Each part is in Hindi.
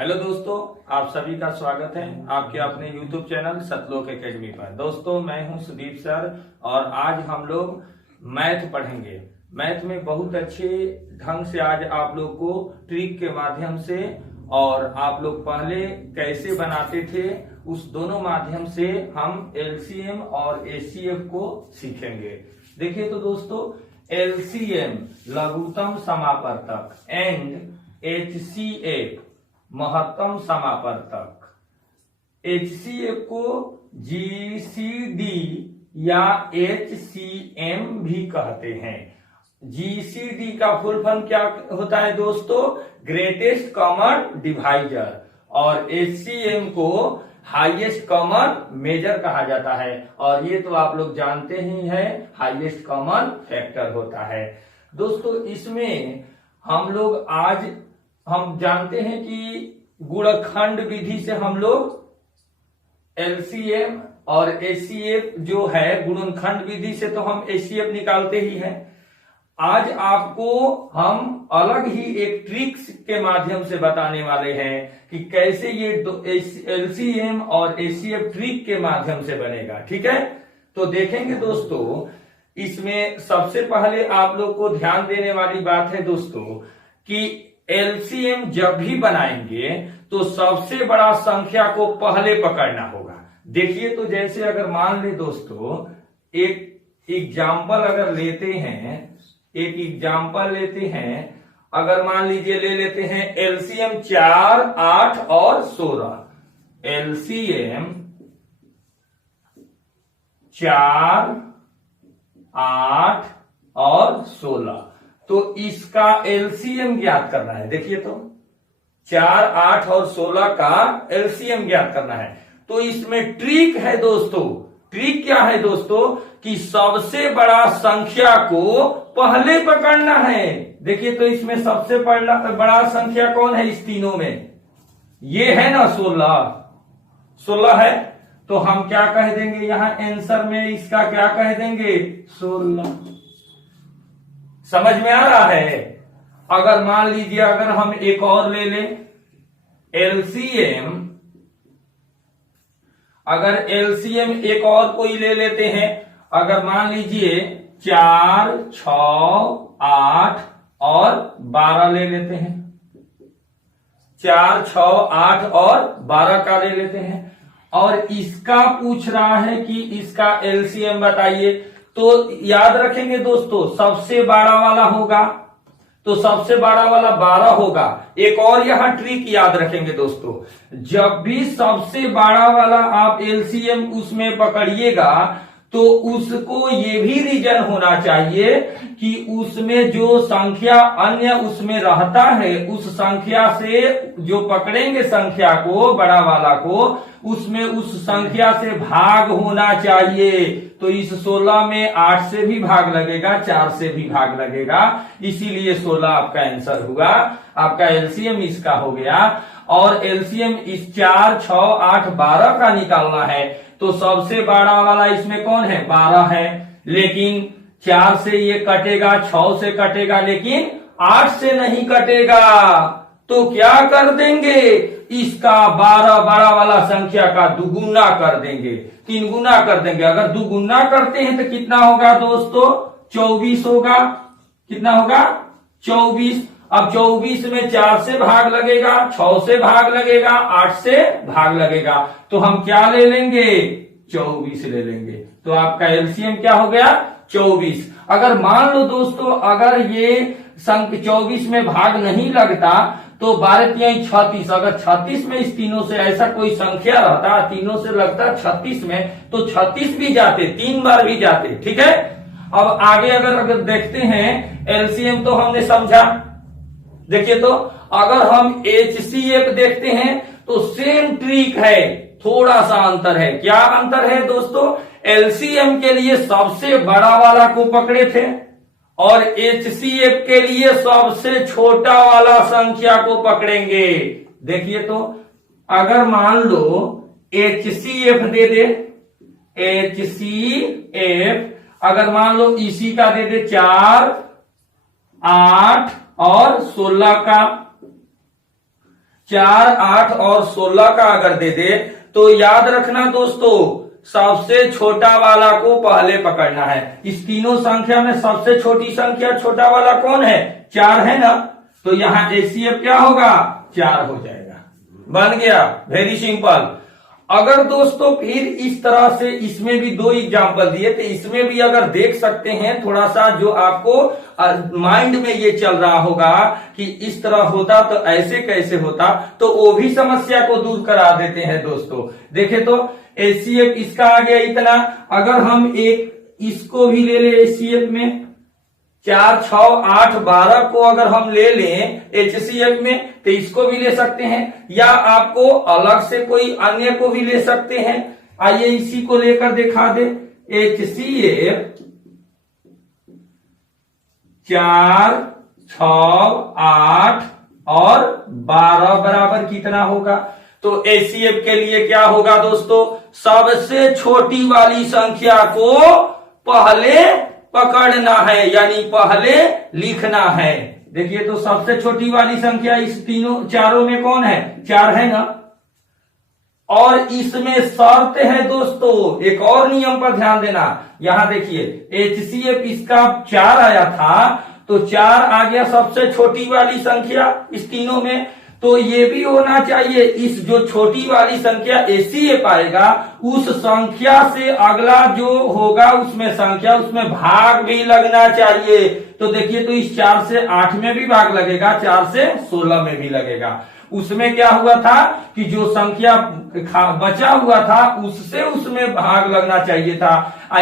हेलो दोस्तों, आप सभी का स्वागत है आपके अपने YouTube चैनल सतलोक एकेडमी पर। दोस्तों, मैं हूं सुदीप सर और आज हम लोग मैथ पढ़ेंगे। मैथ में बहुत अच्छे ढंग से आज आप लोग को ट्रिक के माध्यम से और आप लोग पहले कैसे बनाते थे उस दोनों माध्यम से हम LCM और HCF को सीखेंगे। देखिए तो दोस्तों, LCM लघुत्तम समापवर्तक एंड HCF महत्तम समापवर्तक। HCF को GCD या HCM भी कहते हैं। GCD का फुल फॉर्म क्या होता है दोस्तों? Greatest common divisor. और HCM को हाईएस्ट कॉमन मेजर कहा जाता है और ये तो आप लोग जानते ही हैं, हाईएस्ट कॉमन फैक्टर होता है। दोस्तों, इसमें हम लोग आज हम जानते हैं कि गुणनखंड विधि से हम लोग LCM और HCF जो है, गुणनखंड विधि से तो हम HCF निकालते ही हैं। आज आपको हम अलग ही एक ट्रिक्स के माध्यम से बताने वाले हैं कि कैसे ये LCM और HCF ट्रिक के माध्यम से बनेगा। ठीक है, तो देखेंगे दोस्तों। इसमें सबसे पहले आप लोग को ध्यान देने वाली बात है दोस्तों कि LCM जब भी बनाएंगे तो सबसे बड़ा संख्या को पहले पकड़ना होगा। देखिए तो, जैसे अगर मान ले दोस्तों, एक एग्जाम्पल अगर लेते हैं, अगर मान लीजिए ले लेते हैं LCM 4, 8 और 16। LCM 4, 8 और 16, तो इसका LCM ज्ञात करना है। देखिए तो, 4, 8 और 16 का LCM ज्ञात करना है। तो इसमें ट्रिक है दोस्तों। ट्रिक क्या है दोस्तों? कि सबसे बड़ा संख्या को पहले पकड़ना है। देखिए तो, इसमें सबसे बड़ा संख्या कौन है इस तीनों में? ये है ना 16 है। तो हम क्या कह देंगे यहां आंसर में? इसका क्या कह देंगे? 16। समझ में आ रहा है? अगर मान लीजिए, अगर हम एक और ले लें LCM, अगर LCM एक और कोई ले लेते हैं, अगर मान लीजिए 4, 6, 8 और 12 ले लेते हैं। 4, 6, 8 और 12 का ले लेते हैं और इसका पूछ रहा है कि इसका LCM बताइए। तो याद रखेंगे दोस्तों, सबसे बड़ा वाला होगा तो सबसे बड़ा वाला 12 होगा। एक और यहां ट्रिक याद रखेंगे दोस्तों, जब भी सबसे बड़ा वाला आप LCM उसमें पकड़िएगा तो उसको ये भी रीजन होना चाहिए कि उसमें जो संख्या अन्य उसमें रहता है, उस संख्या से जो पकड़ेंगे संख्या को, बड़ा वाला को, उसमें उस संख्या से भाग होना चाहिए। तो इस 16 में 8 से भी भाग लगेगा, 4 से भी भाग लगेगा, इसीलिए 16 आपका आंसर हुआ। आपका LCM इसका हो गया। और LCM इस 4, 6, 8, 12 का निकालना है तो सबसे बड़ा वाला इसमें कौन है? 12 है। लेकिन 4 से ये कटेगा, 6 से कटेगा, लेकिन 8 से नहीं कटेगा। तो क्या कर देंगे? इसका 12 बड़ा वाला संख्या का दुगुना कर देंगे, 3 गुना कर देंगे। अगर दुगुना करते हैं तो कितना होगा दोस्तों? 24 होगा। कितना होगा? 24। अब 24 में 4 से भाग लगेगा, 6 से भाग लगेगा, 8 से भाग लगेगा, तो हम क्या ले लेंगे? 24 ले लेंगे। तो आपका LCM क्या हो गया? 24। अगर मान लो दोस्तों, अगर ये 24 में भाग नहीं लगता तो 12 3 36, अगर 36 में इस तीनों से ऐसा कोई संख्या रहता, तीनों से लगता 36 में, तो 36 भी जाते, 3 बार भी जाते। ठीक है, अब आगे अगर देखते हैं LCM तो हमने समझा। देखिए तो, अगर हम HCF देखते हैं तो सेम ट्रिक है, थोड़ा सा अंतर है। क्या अंतर है दोस्तों? LCM के लिए सबसे बड़ा वाला को पकड़े थे और HCF के लिए सबसे छोटा वाला संख्या को पकड़ेंगे। देखिए तो, अगर मान लो HCF दे दे, HCF अगर मान लो इसी का दे दे 4, 8 और 16 का, 4, 8 और 16 का अगर दे दे तो याद रखना दोस्तों, सबसे छोटा वाला को पहले पकड़ना है। इस तीनों संख्या में सबसे छोटी संख्या छोटा वाला कौन है? 4 है ना, तो यहां HCF क्या होगा? 4 हो जाएगा। बन गया, वेरी सिंपल। अगर दोस्तों फिर इस तरह से इसमें भी 2 एग्जाम्पल दिए, तो इसमें भी अगर देख सकते हैं थोड़ा सा, जो आपको माइंड में ये चल रहा होगा कि इस तरह होता तो ऐसे कैसे होता, तो वो भी समस्या को दूर करा देते हैं दोस्तों। देखे तो HCF इसका आ गया इतना। अगर हम एक इसको भी ले ले HCF में, 4, 6, 8, 12 को अगर हम ले लें HCF में, तो इसको भी ले सकते हैं, या आपको अलग से कोई अन्य को भी ले सकते हैं। आइए इसी को लेकर दिखा दे। HCF 4, 6, 8 और 12 बराबर कितना होगा? तो HCF के लिए क्या होगा दोस्तों? सबसे छोटी वाली संख्या को पहले पकड़ना है, यानी पहले लिखना है। देखिए तो सबसे छोटी वाली संख्या इस चारों में कौन है? 4 है ना। और इसमें शर्त है दोस्तों, एक और नियम पर ध्यान देना। यहां देखिए HCF इसका 4 आया था, तो 4 आ गया सबसे छोटी वाली संख्या इस तीनों में, तो ये भी होना चाहिए इस जो छोटी वाली संख्या HCF आएगा, उस संख्या से अगला जो होगा उसमें संख्या, उसमें भाग भी लगना चाहिए। तो देखिए तो इस 4 से 8 में भी भाग लगेगा, 4 से 16 में भी लगेगा। उसमें क्या हुआ था कि जो संख्या बचा हुआ था उससे उसमें भाग लगना चाहिए था,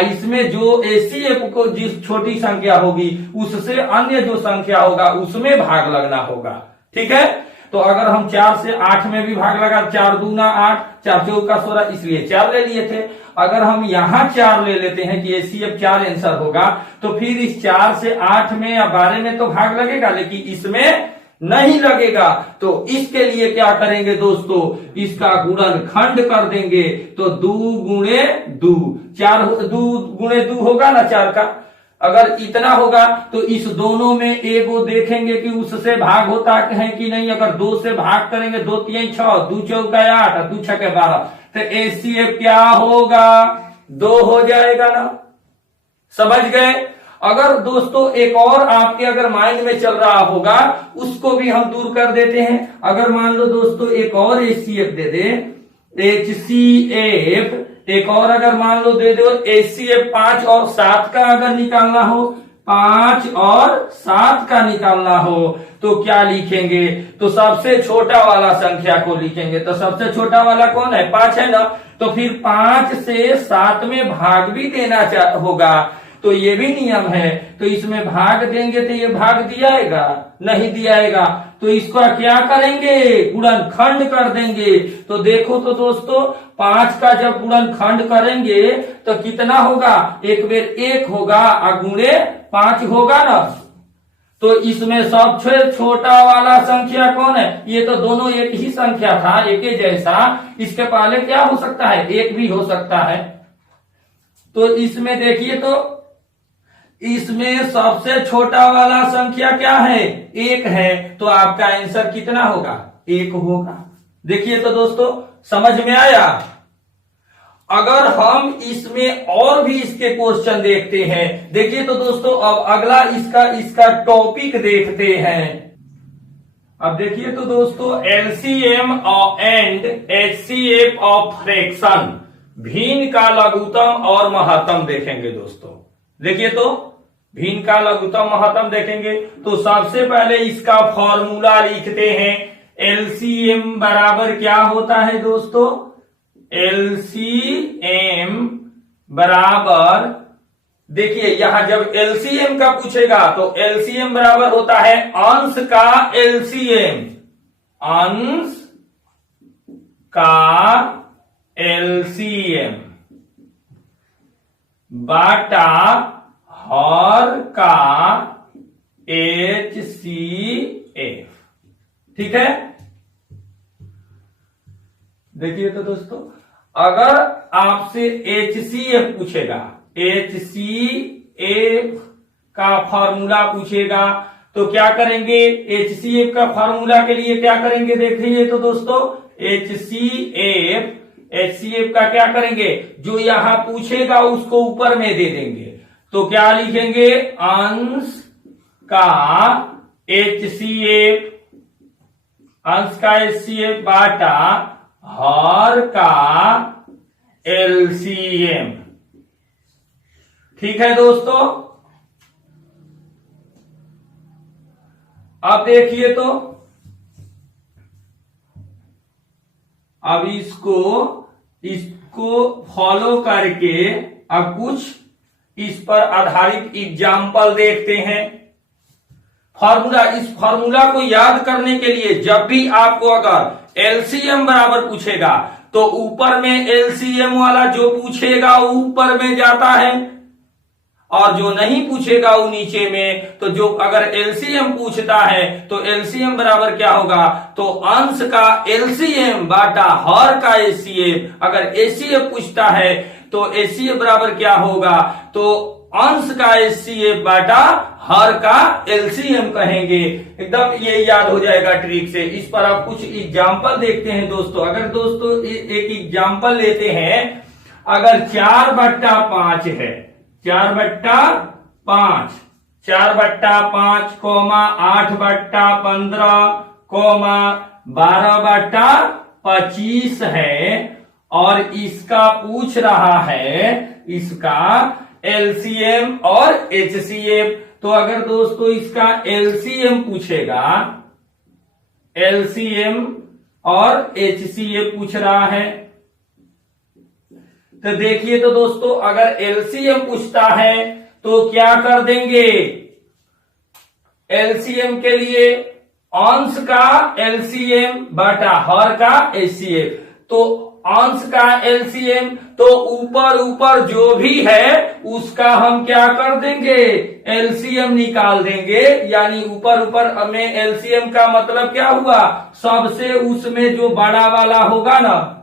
इसमें जो HCF को जिस छोटी संख्या होगी उससे अन्य जो संख्या होगा उसमें भाग लगना होगा। ठीक है, तो अगर हम 4 से 8 में भी भाग लगा, 4 दूना 8, 4 चौका 16, इसलिए 4 ले लिए थे। अगर हम यहां 4 ले लेते हैं कि HCF 4 आंसर होगा, तो फिर इस 4 से 8 में या 12 में तो भाग लगेगा, लेकिन इसमें नहीं लगेगा। तो इसके लिए क्या करेंगे दोस्तों? इसका गुणनखंड कर देंगे। तो 2 गुणे 2, 4 2 गुणे 2 होगा ना 4 का। अगर इतना होगा तो इस दोनों में एक वो देखेंगे कि उससे भाग होता है कि नहीं। अगर 2 से भाग करेंगे, 2 3 6, 2 चौका 8, 2 छक्के 12, तो HCF क्या होगा? 2 हो जाएगा ना। समझ गए? अगर दोस्तों एक और आपके अगर माइंड में चल रहा होगा, उसको भी हम दूर कर देते हैं। अगर मान लो दोस्तों एक और HCF दे दे, HCF एक और अगर मान लो दे दो HCF 5 और 7 का अगर निकालना हो, 5 और 7 का निकालना हो, तो क्या लिखेंगे? तो सबसे छोटा वाला संख्या को लिखेंगे। तो सबसे छोटा वाला कौन है? 5 है ना। तो फिर 5 से 7 में भाग भी देना होगा, तो ये भी नियम है। तो इसमें भाग देंगे तो ये भाग दियाएगा? नहीं दियाएगा। तो इसका क्या करेंगे? गुणनखंड कर देंगे। तो देखो तो दोस्तों 5 का जब गुणनखंड करेंगे तो कितना होगा? 1 बेर 1 होगा और गुणे 5 होगा ना। तो इसमें सबसे छोटा वाला संख्या कौन है? ये तो दोनों एक ही संख्या था, एक ही जैसा। इसके पहले क्या हो सकता है? 1 भी हो सकता है। तो इसमें देखिए तो इसमें सबसे छोटा वाला संख्या क्या है? 1 है। तो आपका आंसर कितना होगा? 1 होगा। देखिए तो दोस्तों समझ में आया। अगर हम इसमें और भी इसके क्वेश्चन देखते हैं, देखिए तो दोस्तों अब अगला इसका टॉपिक देखते हैं। अब देखिए तो दोस्तों LCM and HCF of fraction, भिन्न का लघुत्तम और महत्तम देखेंगे दोस्तों। देखिए तो भिन्न का लघुत्तम महत्तम देखेंगे। तो सबसे पहले इसका फॉर्मूला लिखते हैं। LCM बराबर क्या होता है दोस्तों? LCM बराबर, देखिए यहां जब LCM का पूछेगा तो LCM बराबर होता है अंश का LCM, अंश का LCM बाटा हर का HCF। ठीक है, देखिए तो दोस्तों अगर आपसे HCF पूछेगा, HCF का फॉर्मूला पूछेगा, तो क्या करेंगे, HCF का फॉर्मूला के लिए क्या करेंगे देखिए तो दोस्तों, HCF का क्या करेंगे, जो यहां पूछेगा उसको ऊपर में दे देंगे। तो क्या लिखेंगे, अंश का HCF बाटा हर का LCM। ठीक है दोस्तों, अब देखिए तो अब इसको फॉलो करके अब कुछ इस पर आधारित एग्जाम्पल देखते हैं। इस फॉर्मूला को याद करने के लिए जब भी आपको अगर एलसीएम बराबर पूछेगा तो ऊपर में एलसीएम वाला जो पूछेगा वो ऊपर में जाता है, और जो नहीं पूछेगा वो नीचे में। तो जो अगर एलसीएम पूछता है तो एलसीएम बराबर क्या होगा, तो अंश का एलसीएम बाटा हर का एचसीएफ। अगर एचसीएफ पूछता है तो एचसीएफ बराबर क्या होगा, तो अंश का एचसीएफ बाटा हर का एलसीएम कहेंगे। एकदम ये याद हो जाएगा ट्रिक से। इस पर आप कुछ एग्जाम्पल देखते हैं दोस्तों। अगर दोस्तों एक एग्जाम्पल लेते हैं, अगर 4/5 है, 4/5, 4/5, 8/15, 12/25 है, और इसका पूछ रहा है इसका एलसीएम और एचसीएफ। तो अगर दोस्तों इसका एलसीएम पूछेगा, एलसीएम और एचसीएफ पूछ रहा है, तो देखिए तो दोस्तों अगर एलसीएम पूछता है तो क्या कर देंगे, एलसीएम के लिए अंश का एलसीएम बाटा हर का एचसीएफ। तो अंश का एलसीएम तो ऊपर जो भी है उसका हम क्या कर देंगे, एलसीएम निकाल देंगे। यानी ऊपर में एलसीएम का मतलब क्या हुआ, सबसे उसमें जो बड़ा वाला होगा ना,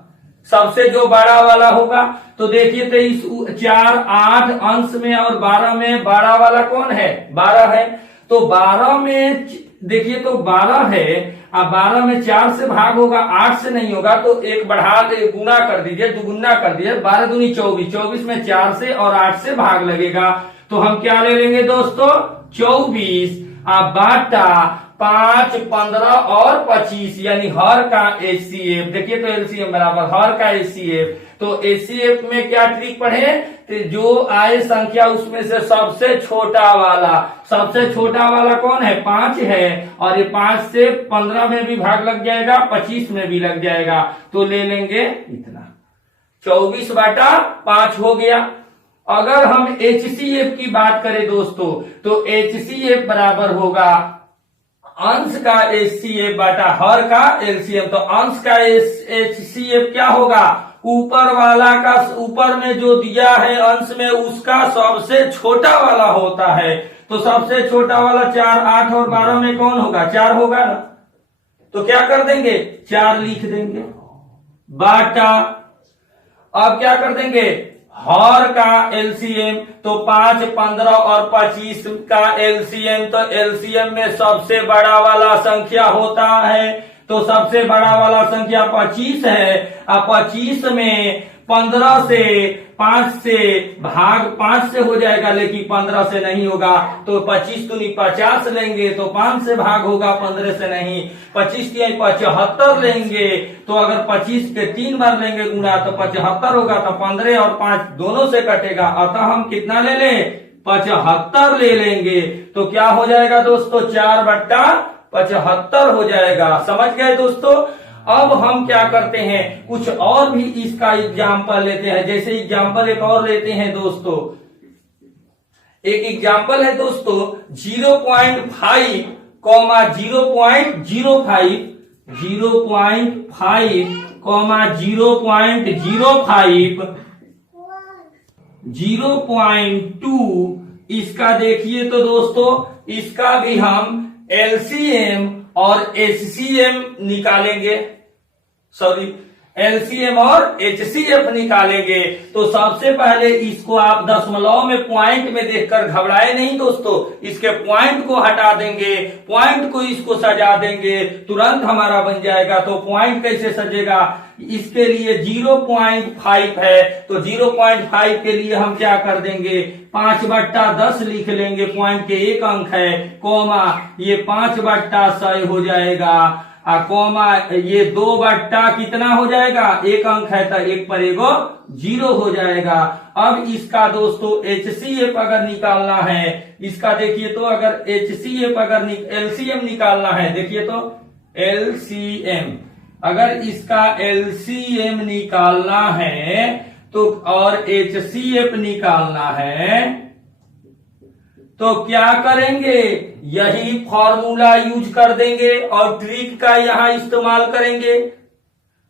सबसे जो बड़ा वाला होगा। तो देखिए तो इस 4, 8 अंश में और 12 में बड़ा वाला कौन है, 12 है। तो 12 में देखिए तो 12 है, अब 12 में 4 से भाग होगा, 8 से नहीं होगा। तो एक बढ़ा दे, गुना कर दीजिए, दुगुना कर दीजिए, 12 दूनी 24, 24 में 4 से और 8 से भाग लगेगा। तो हम क्या ले लेंगे दोस्तों, 24 बाटा 5, 15 और 25, यानी हर का एचसीएफ। देखिए तो एलसीएम बराबर हर का एचसीएफ। तो एचसीएफ में क्या ट्रिक पढ़े, तो जो आए संख्या उसमें से सबसे छोटा वाला कौन है, 5 है, और ये 5 से 15 में भी भाग लग जाएगा, 25 में भी लग जाएगा। तो ले लेंगे इतना, 24/5 हो गया। अगर हम एचसीएफ की बात करें दोस्तों, तो एचसीएफ बराबर होगा अंश का एचसीएफ बाटा हर का एलसीएम। तो अंश का एचसीएफ क्या होगा, ऊपर वाला का, ऊपर में जो दिया है अंश में उसका सबसे छोटा वाला होता है। तो सबसे छोटा वाला 4, 8 और 12 में कौन होगा, 4 होगा ना। तो क्या कर देंगे, 4 लिख देंगे बाटा, अब क्या कर देंगे, हर का एलसीएम। तो 5, 15 और 25 का एलसीएम। तो एलसीएम में सबसे बड़ा वाला संख्या होता है, तो सबसे बड़ा वाला संख्या 25 है। अब 25 में 15 से 5 से भाग 5 से हो जाएगा, लेकिन 15 से नहीं होगा। तो 25 दूनी 50 लेंगे, तो 5 से भाग होगा, 15 से नहीं। 25 की 75 लेंगे, तो अगर 25 के 3 बार लेंगे गुणा तो 75 होगा। तो 15 और 5 दोनों से कटेगा, अतः हम कितना ले लें, 75 ले लेंगे। तो क्या हो जाएगा दोस्तों, 4/75 हो जाएगा। समझ गए दोस्तों। अब हम क्या करते हैं, कुछ और भी इसका एग्जाम्पल लेते हैं। जैसे एग्जाम्पल एक और लेते हैं दोस्तों, एक एग्जाम्पल है दोस्तों 0.5, 0.05, 0.2। इसका देखिए तो दोस्तों, इसका भी हम एलसीएम और एचसीएम निकालेंगे, एलसीएम और एचसीएफ निकालेंगे। तो सबसे पहले इसको आप दशमलव में पॉइंट में देखकर घबराए नहीं दोस्तों, इसके पॉइंट को हटा देंगे, पॉइंट को इसको सजा देंगे, तुरंत हमारा बन जाएगा। तो पॉइंट कैसे सजेगा, इसके लिए 0.5 है, तो 0.5 के लिए हम क्या कर देंगे, 5/10 लिख लेंगे, पॉइंट के एक अंक है, कोमा ये 5/100 हो जाएगा, कोमा ये 2 कितना हो जाएगा, एक अंक है तो एक पर एगो 0 हो जाएगा। अब इसका दोस्तों एचसीएफ अगर निकालना है, इसका देखिए तो अगर एचसीएफ अगर एलसीएम निकालना है, देखिए तो एलसीएम, अगर इसका एलसीएम निकालना है तो और एचसीएफ निकालना है तो क्या करेंगे, यही फॉर्मूला यूज कर देंगे और ट्रिक का यहां इस्तेमाल करेंगे।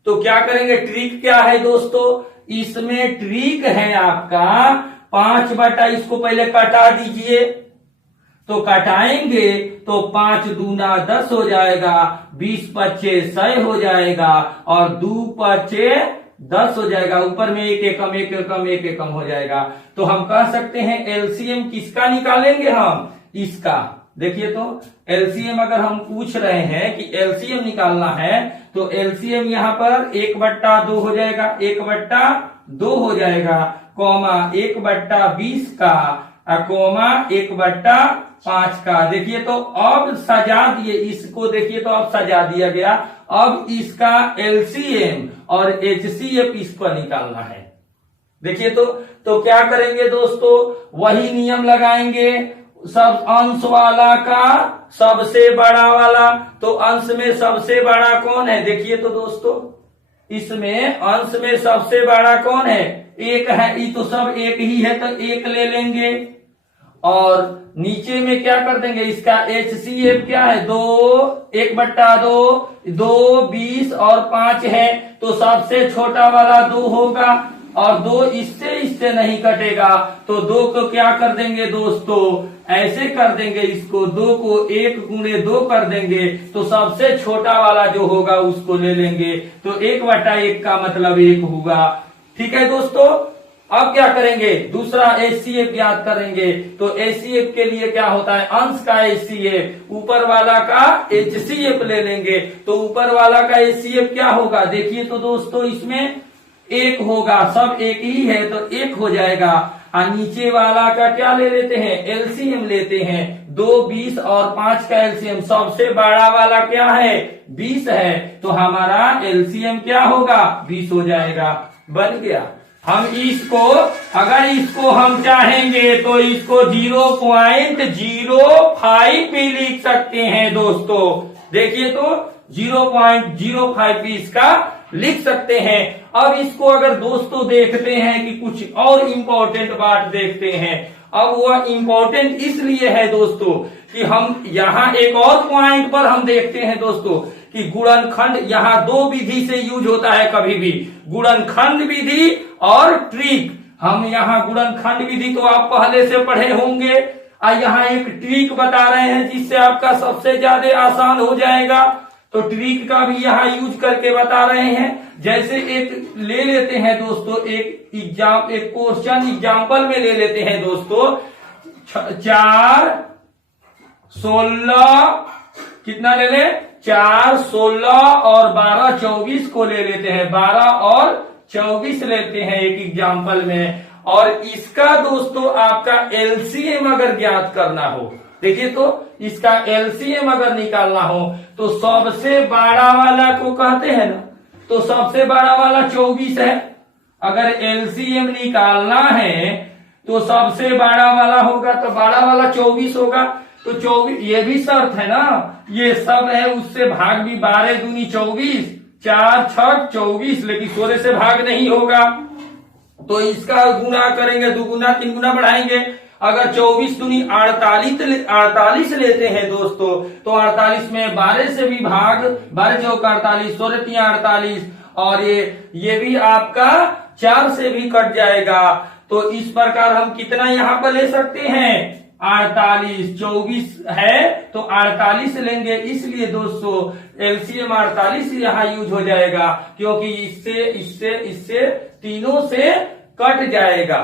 तो क्या करेंगे, ट्रिक क्या है दोस्तों, इसमें ट्रिक है आपका 5 इसको पहले कटा दीजिए, तो कटाएंगे तो 5 दूना 10 हो जाएगा, 20 पच्चे 100 हो जाएगा और 2 पच्चे 10 हो जाएगा, ऊपर में एक एकम एक एकम एक एकम हो जाएगा। तो हम कह सकते हैं एलसीएम किसका निकालेंगे, हम इसका। देखिए तो एलसीएम अगर हम पूछ रहे हैं कि एलसीएम निकालना है तो एलसीएम यहाँ पर 1/2 हो जाएगा, 1/2 हो जाएगा, कॉमा 1/20 का, कोमा 1/5 का। देखिए तो अब सजा दिए इसको, देखिए तो अब सजा दिया गया। अब इसका एलसीएम और एचसीएफ इसको निकालना है। देखिए तो क्या करेंगे दोस्तों, वही नियम लगाएंगे, सब अंश वाला का सबसे बड़ा वाला, तो अंश में सबसे बड़ा कौन है, देखिए तो दोस्तों इसमें अंश में सबसे बड़ा कौन है, एक है, ये तो सब एक ही है तो एक ले लेंगे। और नीचे में क्या कर देंगे, इसका एचसीएफ क्या है, 2, 1/2, 2, 20 और 5 है, तो सबसे छोटा वाला 2 होगा और 2 इससे नहीं कटेगा, तो 2 को क्या कर देंगे दोस्तों, ऐसे कर देंगे, इसको 2 को 1 गुणे 2 कर देंगे, तो सबसे छोटा वाला जो होगा उसको ले लेंगे, तो 1/1 का मतलब 1 होगा। ठीक है दोस्तों, अब क्या करेंगे, दूसरा एचसीएफ ज्ञात करेंगे। तो एचसीएफ के लिए क्या होता है, अंश का एचसीएफ, ऊपर वाला का एचसीएफ ले लेंगे, तो ऊपर वाला का एचसीएफ क्या होगा, देखिए तो दोस्तों इसमें 1 होगा, सब एक ही है तो 1 हो जाएगा। और नीचे वाला का क्या ले लेते हैं, एलसीएम लेते हैं, 2, 20 और 5 का एलसीएम, सबसे बड़ा वाला क्या है, 20 है, तो हमारा एलसीएम क्या होगा, 20 हो जाएगा, बन गया। हम इसको अगर इसको हम चाहेंगे तो इसको 0.05 भी लिख सकते हैं दोस्तों। देखिए तो 0.05 भी इसका लिख सकते हैं। अब इसको अगर दोस्तों देखते हैं कि कुछ और इम्पोर्टेंट बात देखते हैं, अब वह इम्पोर्टेंट इसलिए है दोस्तों कि हम यहाँ एक और पॉइंट पर हम देखते हैं दोस्तों कि गुणनखंड यहाँ 2 विधि से यूज होता है कभी भी, गुणनखंड विधि और ट्रिक। हम यहाँ गुणनखंड विधि तो आप पहले से पढ़े होंगे, और यहाँ एक ट्रिक बता रहे हैं जिससे आपका सबसे ज्यादा आसान हो जाएगा। तो ट्रिक का भी यहाँ यूज करके बता रहे हैं। जैसे एक ले लेते हैं दोस्तों, एक क्वेश्चन एग्जाम्पल में ले लेते हैं दोस्तों, 4, 16 कितना ले ले, 4, 16 और 12, 24 को ले लेते हैं, 12 और 24 लेते हैं एक एग्जाम्पल में। और इसका दोस्तों आपका एलसीएम अगर ज्ञात करना हो, देखिए तो इसका एलसीएम अगर निकालना हो तो सबसे बड़ा वाला को कहते हैं ना, तो सबसे बड़ा वाला 24 है। अगर एलसीएम निकालना है तो सबसे बड़ा वाला होगा, तो बड़ा वाला 24 होगा, तो 24 ये भी शर्त है ना, ये सब है, उससे भाग भी 12 दूनी 24, 4 6 24, लेकिन 16 से भाग नहीं होगा, तो इसका गुना करेंगे, 2 गुना 3 गुना बढ़ाएंगे। अगर 24 दूनी 48 लेते हैं दोस्तों, तो 48 में 12 से भी भाग, 12 चौक 48, 16 3 48, और ये भी आपका 4 से भी कट जाएगा। तो इस प्रकार हम कितना यहाँ पर ले सकते हैं, 48, 24 है तो 48 लेंगे, इसलिए दोस्तों एलसीएम 48 यहाँ यूज हो जाएगा, क्योंकि इससे इससे इससे तीनों से कट जाएगा।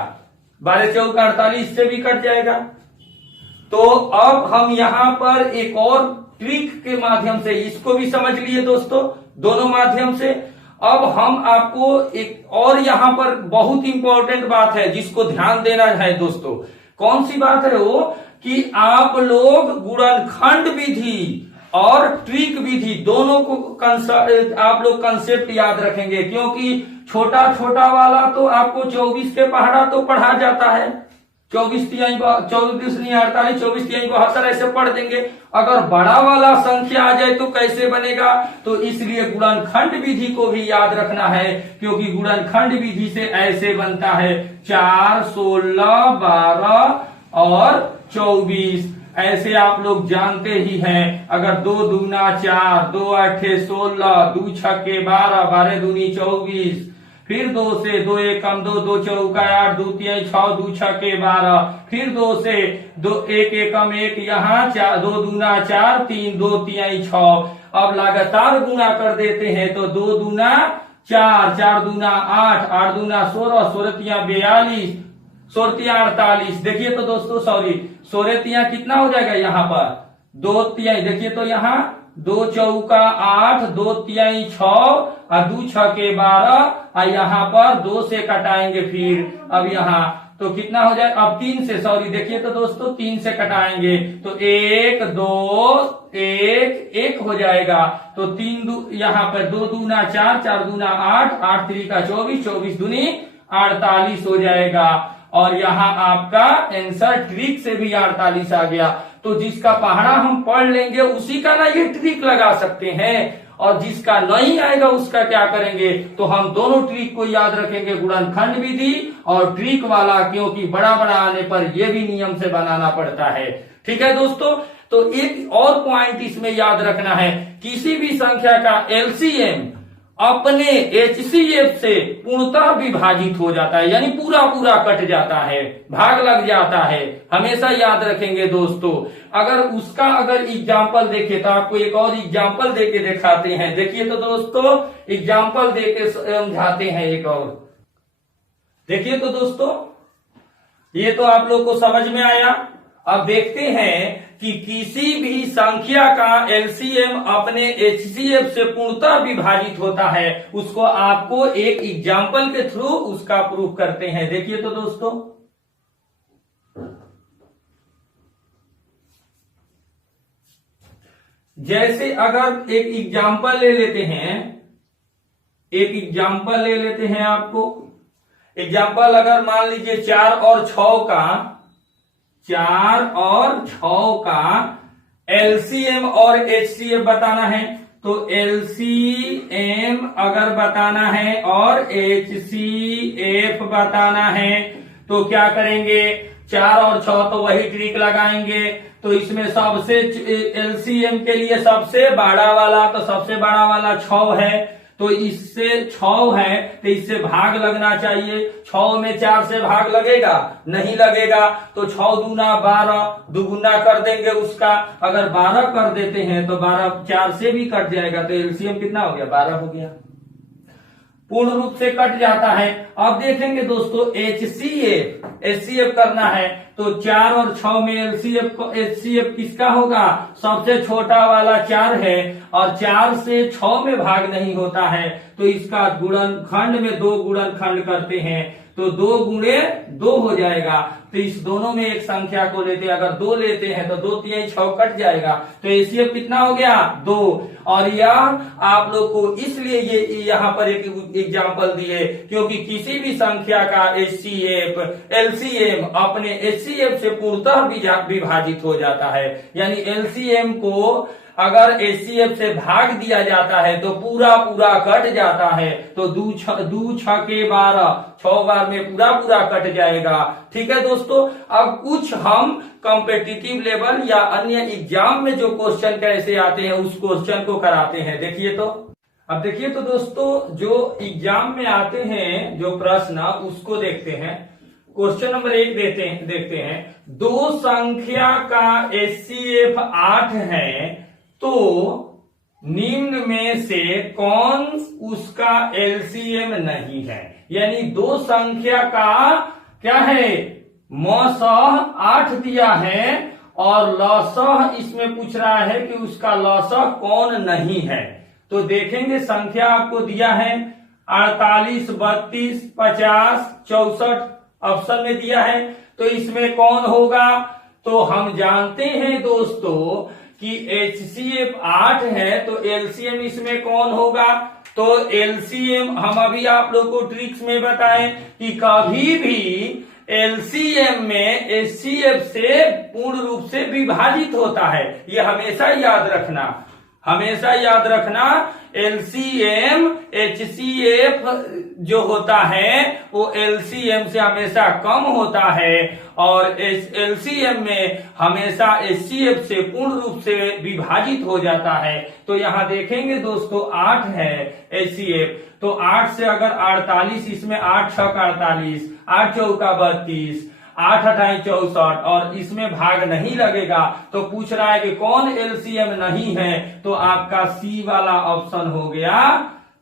12 चौक 48 इससे भी कट जाएगा। तो अब हम यहाँ पर एक और ट्रिक के माध्यम से इसको भी समझ लिए दोस्तों, दोनों माध्यम से। अब हम आपको एक और यहाँ पर बहुत इंपॉर्टेंट बात है जिसको ध्यान देना है दोस्तों। कौन सी बात है वो, कि आप लोग गुणनखंड विधि और ट्रिक विधि दोनों को आप लोग कंसेप्ट याद रखेंगे, क्योंकि छोटा छोटा वाला तो आपको 24 के पहाड़ा तो पढ़ा जाता है, 24 तिहाई 48, 24 तिहाई 72 ऐसे पढ़ देंगे। अगर बड़ा वाला संख्या आ जाए तो कैसे बनेगा, तो इसलिए गुणनखंड विधि को भी याद रखना है, क्योंकि गुणनखंड विधि से ऐसे बनता है 4, 16, 12 और 24। ऐसे आप लोग जानते ही हैं। अगर 2 दूना 4, 2 आठे 16, 2 छक्के 12, 12 दूनी 24, फिर 2 से 2 एकम 2, 2 चौका 8, 2 तिहाई 6, 2 छक्के 12, फिर 2 से 2 1 एकम 1, यहाँ 2 दूना 4, 3 2 तिहाई 6। अब लगातार गुना कर देते हैं तो 2 दूना 4, 4 दूना 8, 8 दूना 16, 16 तिहाई 42, 16 तिहाई 48। देखिए तो दोस्तों, सॉरी 16 तिहाई कितना हो जाएगा यहाँ पर 2 तिहाई, देखिए तो यहाँ 2 चौका 8, 2 तिहाई 6 और 2 छक्के 12, और यहाँ पर 2 से कटाएंगे। फिर अब यहाँ तो कितना हो जाए, अब 3 से, सॉरी देखिए तो दोस्तों 3 से कटाएंगे तो 1 2 1 1 हो जाएगा। तो 3 यहाँ पर 2 दूना 4, 4 दूना 8, 8 3 का 24, 24 दूनी 48 हो जाएगा। और यहाँ आपका आंसर ट्रिक से भी 48 आ गया। तो जिसका पहाड़ा हम पढ़ लेंगे उसी का ना ये ट्रिक लगा सकते हैं, और जिसका नहीं आएगा उसका क्या करेंगे, तो हम दोनों ट्रिक को याद रखेंगे, गुणनखंड विधि और ट्रिक वाला, क्योंकि बड़ा बड़ा आने पर यह भी नियम से बनाना पड़ता है। ठीक है दोस्तों, तो एक और पॉइंट इसमें याद रखना है, किसी भी संख्या का एलसीएम अपने एचसीएफ से पूर्णतः विभाजित हो जाता है, यानी पूरा पूरा कट जाता है, भाग लग जाता है। हमेशा याद रखेंगे दोस्तों। अगर एग्जाम्पल देखे तो आपको एक और एग्जाम्पल देके दिखाते हैं। देखिए तो दोस्तों, एग्जाम्पल देके समझाते हैं एक और। देखिए तो दोस्तों, ये तो आप लोग को समझ में आया। अब देखते हैं कि किसी भी संख्या का एलसीएम अपने एचसीएफ से पूर्णतः विभाजित होता है, उसको आपको एक एग्जाम्पल के थ्रू उसका प्रूफ करते हैं। देखिए तो दोस्तों, जैसे अगर एक एग्जाम्पल ले लेते हैं, आपको एग्जाम्पल अगर मान लीजिए 4 और 6 का एलसीएम और एचसीएफ बताना है। तो एलसीएम अगर बताना है और एचसीएफ बताना है तो क्या करेंगे, 4 और 6 तो वही ट्रिक लगाएंगे। तो इसमें सबसे एलसीएम के लिए सबसे बड़ा वाला 6 है, तो इससे 6 है तो इससे भाग लगना चाहिए। 6 में 4 से भाग लगेगा, नहीं लगेगा। तो 6 दूना 12, दुगुना कर देंगे उसका। अगर 12 कर देते हैं तो 12 4 से भी कट जाएगा, तो एलसीएम कितना हो गया, 12 हो गया, पूर्ण रूप से कट जाता है। अब देखेंगे दोस्तों एचसीएफ करना है, तो 4 और 6 में एचसीएफ किसका होगा, सबसे छोटा वाला 4 है, और 4 से 6 में भाग नहीं होता है, तो इसका गुणनखंड में 2 गुणनखंड करते हैं, तो 2 गुणे 2 हो जाएगा। तो इस दोनों में एक संख्या को लेते हैं, अगर 2 लेते हैं तो 2 तिहाई 6 कट जाएगा, तो एचसीएफ कितना हो गया, 2। और यह आप लोग को इसलिए ये यहाँ पर एक एग्जाम्पल दिए, क्योंकि किसी भी संख्या का एलसीएम अपने एचसीएफ से पूर्णतः विभाजित हो जाता है, यानी एलसीएम को अगर एचसीएफ से भाग दिया जाता है तो पूरा पूरा कट जाता है। तो 2 छक्के 12, 6 बार में पूरा कट जाएगा। ठीक है दोस्तों, अब कुछ हम कॉम्पिटिटिव लेवल या अन्य एग्जाम में जो क्वेश्चन कैसे आते हैं उस क्वेश्चन को कराते हैं। देखिए तो, अब देखिए तो दोस्तों, जो एग्जाम में आते हैं जो प्रश्न उसको देखते हैं। क्वेश्चन नंबर 1 देखते हैं। दो संख्या का HCF 8 है तो निम्न में से कौन उसका LCM नहीं है। यानी दो संख्या का क्या है, मसह 8 दिया है और लसह इसमें पूछ रहा है कि उसका लसह कौन नहीं है। तो देखेंगे संख्या आपको दिया है 48, 32, 50, 64 ऑप्शन में दिया है, तो इसमें कौन होगा। तो हम जानते हैं दोस्तों कि HCF 8 है तो LCM इसमें कौन होगा। तो LCM हम अभी आप लोग को ट्रिक्स में बताएं कि कभी भी LCM में HCF से पूर्ण रूप से विभाजित होता है। ये हमेशा याद रखना, हमेशा याद रखना। LCM HCF जो होता है वो LCM से हमेशा कम होता है और LCM में हमेशा HCF से पूर्ण रूप से विभाजित हो जाता है। तो यहां देखेंगे दोस्तों 8 है HCF, तो 8 से अगर 48, इसमें 8 6 48, 8 चौका 32, 8 28 64 और इसमें भाग नहीं लगेगा। तो पूछ रहा है कि कौन LCM नहीं है, तो आपका C वाला ऑप्शन हो गया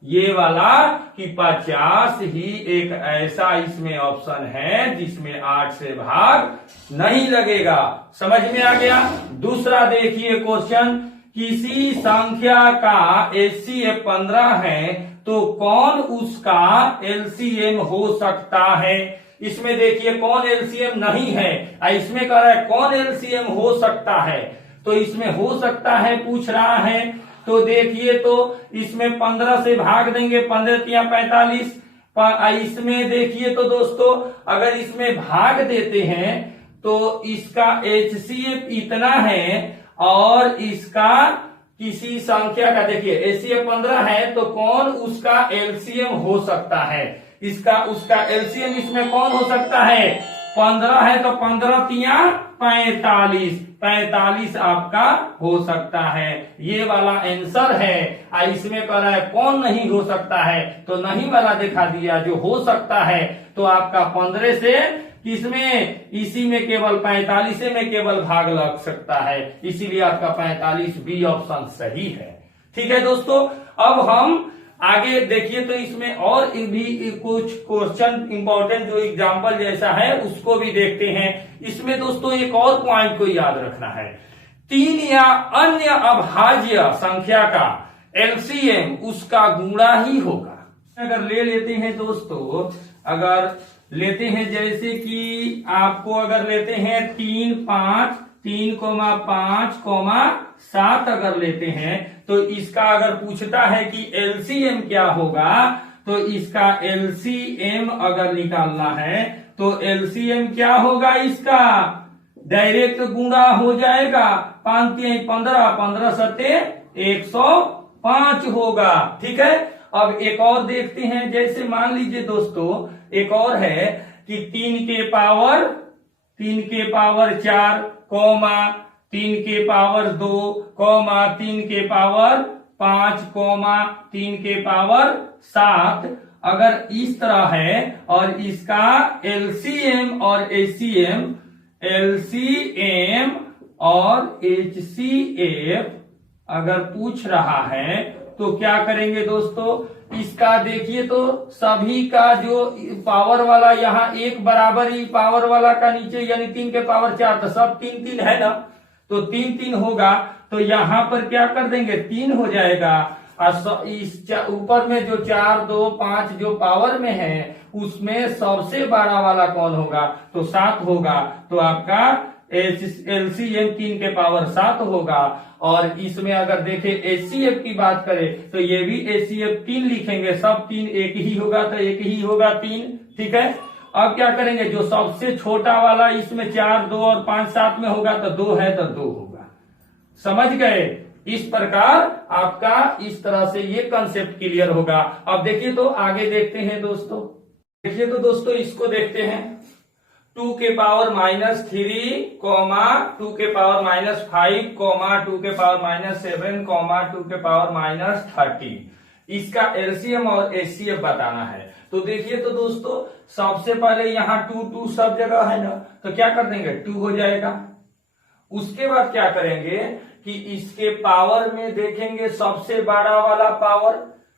ये वाला कि 50 ही एक ऐसा इसमें ऑप्शन है जिसमें 8 से भाग नहीं लगेगा। समझ में आ गया। दूसरा देखिए क्वेश्चन, किसी संख्या का HCF 15 है तो कौन उसका LCM हो सकता है। इसमें देखिए कौन LCM नहीं है, इसमें कह रहा है कौन LCM हो सकता है। तो इसमें हो सकता है पूछ रहा है, तो देखिए तो इसमें 15 से भाग देंगे, 15 या 45। इसमें देखिए तो दोस्तों अगर इसमें भाग देते हैं तो इसका HCF इतना है और इसका किसी संख्या का देखिए HCF 15 है तो कौन उसका LCM हो सकता है। इसका उसका LCM इसमें कौन हो सकता है, 15 है तो 15 तिया 45, 45 आपका हो सकता है। ये वाला आंसर है। इसमें कह रहा है कौन नहीं हो सकता है, तो नहीं वाला दिखा दिया। जो हो सकता है तो आपका 15 से किसमें, इसी में केवल 45 में केवल भाग लग सकता है, इसीलिए आपका 45 बी ऑप्शन सही है। ठीक है दोस्तों, अब हम आगे देखिए तो इसमें और भी कुछ क्वेश्चन इंपॉर्टेंट जो एग्जांपल जैसा है उसको भी देखते हैं। इसमें दोस्तों एक और पॉइंट को याद रखना है, 3 या अन्य अभाज्य संख्या का LCM उसका गुणा ही होगा। अगर ले लेते हैं दोस्तों, अगर लेते हैं जैसे कि आपको अगर लेते हैं 3 5 3, 5, 7 अगर लेते हैं तो इसका अगर पूछता है कि LCM क्या होगा, तो इसका LCM अगर निकालना है तो LCM क्या होगा, इसका डायरेक्ट गुणा हो जाएगा। 5 3 15, 15 7 105 होगा। ठीक है, अब एक और देखते हैं। जैसे मान लीजिए दोस्तों एक और है कि 3 के पावर 4 कॉमा 3 के पावर 2 कॉमा 3 के पावर 5 कॉमा 3 के पावर 7 अगर इस तरह है और इसका LCM और HCM, LCM और HCF अगर पूछ रहा है तो क्या करेंगे दोस्तों। इसका देखिए तो सभी का जो पावर वाला यहाँ एक बराबर ही पावर वाला का नीचे यानी 3 के पावर 4 तो सब 3 3 है ना, तो 3 3 होगा। तो यहाँ पर क्या कर देंगे 3 हो जाएगा और इस ऊपर में जो 4 2 5 जो पावर में है उसमें सबसे बड़ा वाला कौन होगा, तो 7 होगा। तो आपका LCM 3 के पावर 7 होगा। और इसमें अगर देखें HCF की बात करें तो ये भी HCF 3 लिखेंगे, सब 3 एक ही होगा तो एक ही होगा 3। ठीक है, अब क्या करेंगे जो सबसे छोटा वाला इसमें 4 2 और 5 7 में होगा तो 2 है तो 2 होगा। समझ गए। इस प्रकार आपका इस तरह से ये कंसेप्ट क्लियर होगा। अब देखिए तो आगे देखते हैं दोस्तों। देखिए तो दोस्तों इसको देखते हैं 2 के पावर -3 कॉमा 2 के पावर -5 कॉमा 2 के पावर -7 कॉमा 2 के पावर -30 इसका LCM और HCF बताना है। तो देखिए तो दोस्तों सबसे पहले यहाँ 2 2 सब जगह है ना, तो क्या कर देंगे 2 हो जाएगा। उसके बाद क्या करेंगे कि इसके पावर में देखेंगे सबसे बड़ा वाला पावर,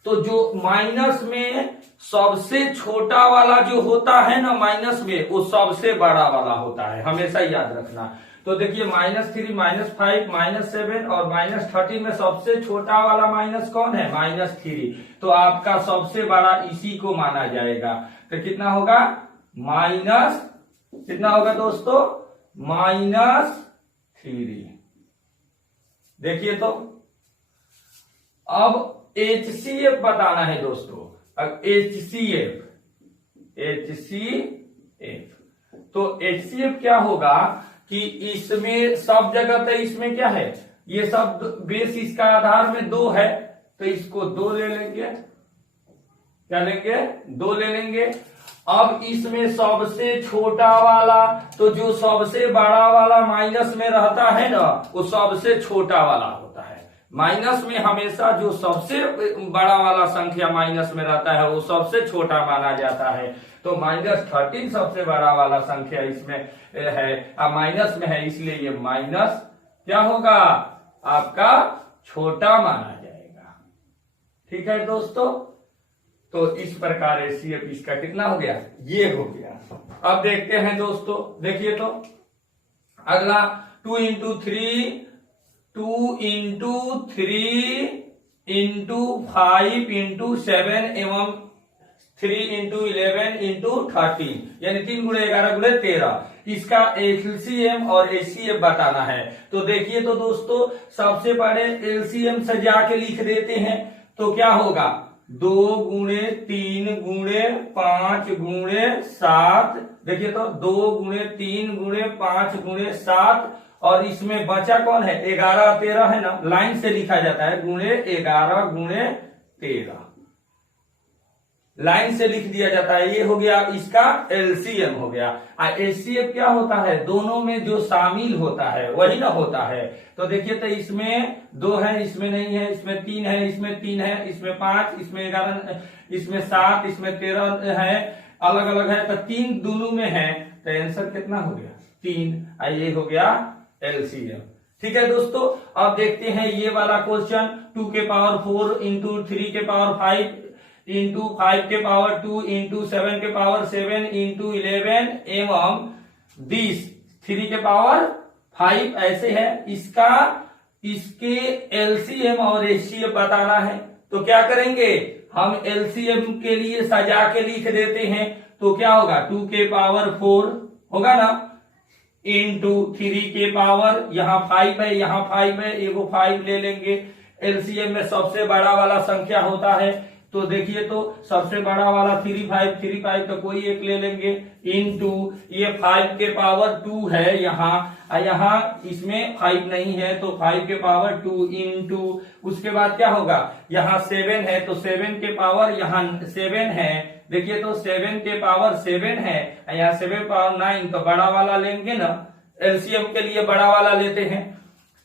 तो जो माइनस में सबसे छोटा वाला जो होता है ना माइनस में, वो सबसे बड़ा वाला होता है, हमेशा याद रखना। तो देखिए -3, -5, -7 और -13 में सबसे छोटा वाला माइनस कौन है, -3। तो आपका सबसे बड़ा इसी को माना जाएगा। तो कितना होगा माइनस, कितना होगा दोस्तों -3। देखिए तो अब HCF बताना है दोस्तों। अब HCF तो HCF क्या होगा कि इसमें सब जगह, तो इसमें क्या है, ये सब बेस इसका आधार में 2 है, तो इसको 2 ले लेंगे। क्या लेंगे 2 ले लेंगे। अब इसमें सबसे छोटा वाला, तो जो सबसे बड़ा वाला माइनस में रहता है ना, वो सबसे छोटा वाला होता है। माइनस में हमेशा जो सबसे बड़ा वाला संख्या माइनस में रहता है वो सबसे छोटा माना जाता है। तो -13 सबसे बड़ा वाला संख्या इसमें है, माइनस में है, इसलिए ये माइनस क्या होगा आपका छोटा माना जाएगा। ठीक है दोस्तों, तो इस प्रकार HCF इसका कितना हो गया, ये हो गया। अब देखते हैं दोस्तों, देखिए तो अगला 2 × 3 2 × 3 × 5 × 7 एवं 3 × 11 × 13, यानी 3 × 11 × 13। इसका LCM और HCF बताना है। तो देखिए तो दोस्तों सबसे पहले LCM सजा के लिख देते हैं। तो क्या होगा 2 × 3 × 5 × 7। देखिए तो 2 × 3 × 5 × 7, और इसमें बचा कौन है 11 13 है ना, लाइन से लिखा जाता है ×11 × 13, लाइन से लिख दिया जाता है। ये हो गया इसका LCM हो गया। HCF क्या होता है, दोनों में जो शामिल होता है वही ना होता है। तो देखिए तो इसमें 2 है, इसमें नहीं है, इसमें 3 है, इसमें 3 है, इसमें 5, इसमें 11, इसमें 7, इसमें 13 है, अलग अलग है, तो 3 दोनों में है। तो आंसर कितना हो गया 3। ये हो गया LCM। ठीक है दोस्तों, अब देखते हैं ये वाला क्वेश्चन 2 के पावर 4 × 3 के पावर 5 × 5 के पावर 2 × 7 के पावर 7 × 11 एवं 20 3 के पावर 5 ऐसे है। इसके LCM और HCF बताना है। तो क्या करेंगे हम LCM के लिए सजा के लिख देते हैं। तो क्या होगा 2 के पावर 4 होगा ना, × 3 के पावर, यहाँ 5 है, यहाँ 5 है, एगो 5 ले लेंगे। LCM में सबसे बड़ा वाला संख्या होता है, तो देखिए तो सबसे बड़ा वाला 3 5 तो कोई एक ले लेंगे, × ये 5 के पावर 2 है, यहाँ इसमें 5 नहीं है, तो 5 के पावर 2 × उसके बाद क्या होगा, यहाँ 7 है, तो 7 के पावर यहाँ 7 है। देखिए तो 7 के पावर 7 है, यहाँ 7 पावर 9, तो बड़ा वाला लेंगे ना, LCM के लिए बड़ा वाला लेते हैं,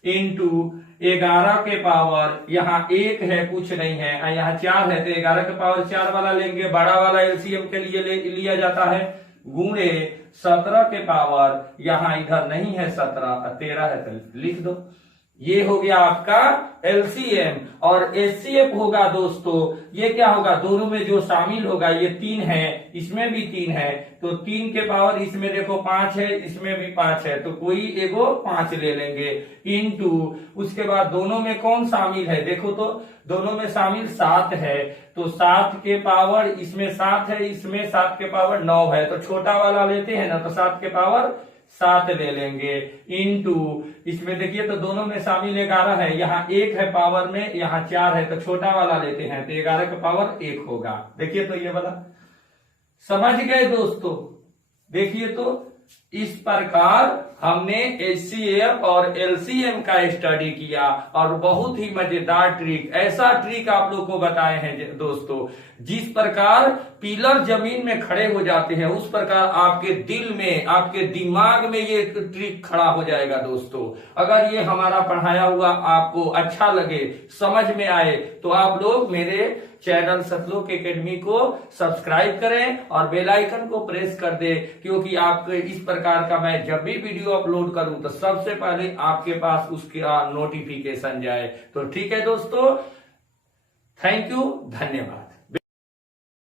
× 11 के पावर यहाँ 1 है, कुछ नहीं है, यहाँ 4 है, तो 11 के पावर 4 वाला लेंगे, बड़ा वाला LCM के लिए लिया जाता है, गुणे 17 के पावर यहाँ इधर नहीं है 17 13 है, तो लिख दो। ये हो गया आपका LCM। और HCF होगा दोस्तों, ये क्या होगा, दोनों में जो शामिल होगा, ये 3 है, इसमें भी 3 है, तो 3 के पावर इसमें देखो 5 है, इसमें भी 5 है, तो कोई एगो 5 ले लेंगे, × उसके बाद दोनों में कौन शामिल है, देखो तो दोनों में शामिल 7 है, तो 7 के पावर इसमें 7 है, इसमें 7 के पावर 9 है, तो छोटा वाला लेते हैं ना, तो 7 के पावर 7 ले लेंगे, × इसमें देखिए तो दोनों में शामिल 11 है, यहाँ 1 है पावर में, यहाँ 4 है, तो छोटा वाला लेते हैं, तो 11 का पावर 1 होगा। देखिए तो ये वाला समझ गए दोस्तों। देखिए तो इस प्रकार हमने HCF और LCM का स्टडी किया, और बहुत ही मजेदार ट्रिक, ऐसा ट्रिक आप लोग को बताए हैं दोस्तों, जिस प्रकार पिलर जमीन में खड़े हो जाते हैं उस प्रकार आपके दिल में, आपके दिमाग में ये ट्रिक खड़ा हो जाएगा दोस्तों। अगर ये हमारा पढ़ाया हुआ आपको अच्छा लगे, समझ में आए, तो आप लोग मेरे चैनल सतलोक एकेडमी को सब्सक्राइब करें और बेल आइकन को प्रेस कर दे, क्योंकि आपको इस प्रकार का मैं जब भी वीडियो अपलोड करूं तो सबसे पहले आपके पास उसका नोटिफिकेशन जाए। तो ठीक है दोस्तों, थैंक यू, धन्यवाद।